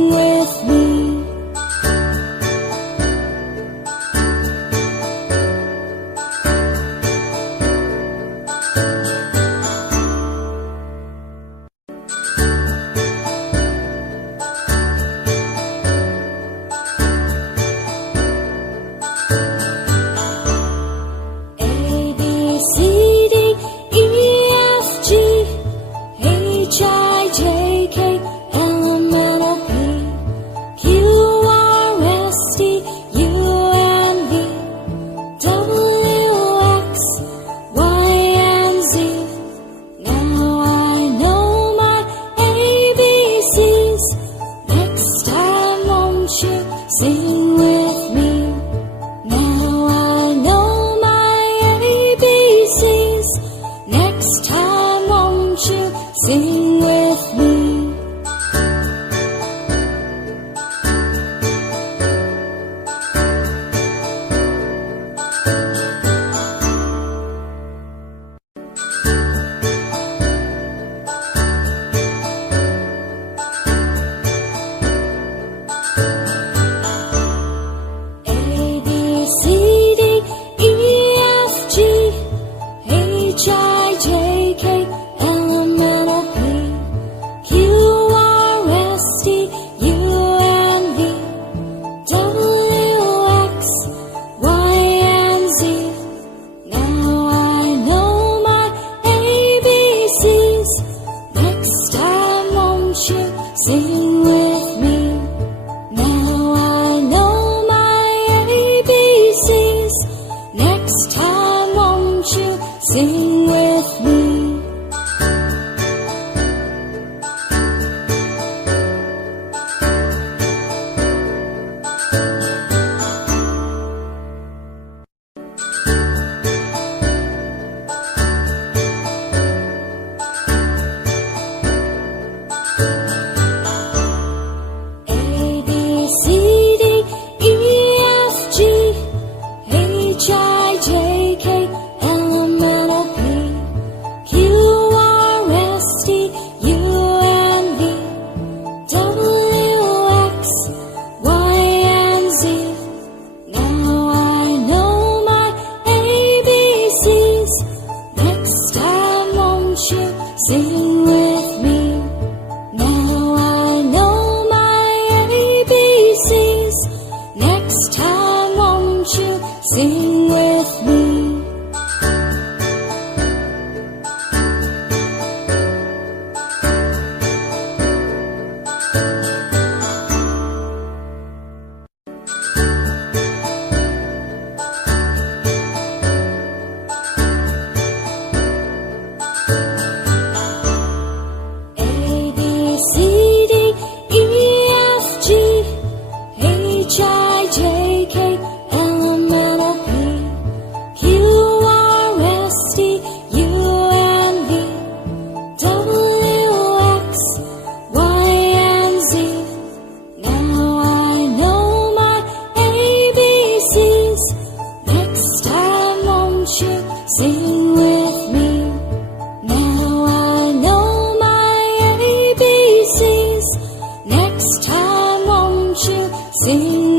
Sing with me. Sing with me. Now I know my ABCs. Next time won't you sing with me? Sing with me. Now I know my ABCs. Next time won't you sing with me? Sing with me. Now I know my ABCs. Next time won't you sing with me? Sing with me. Now I know my ABCs. Next time won't you sing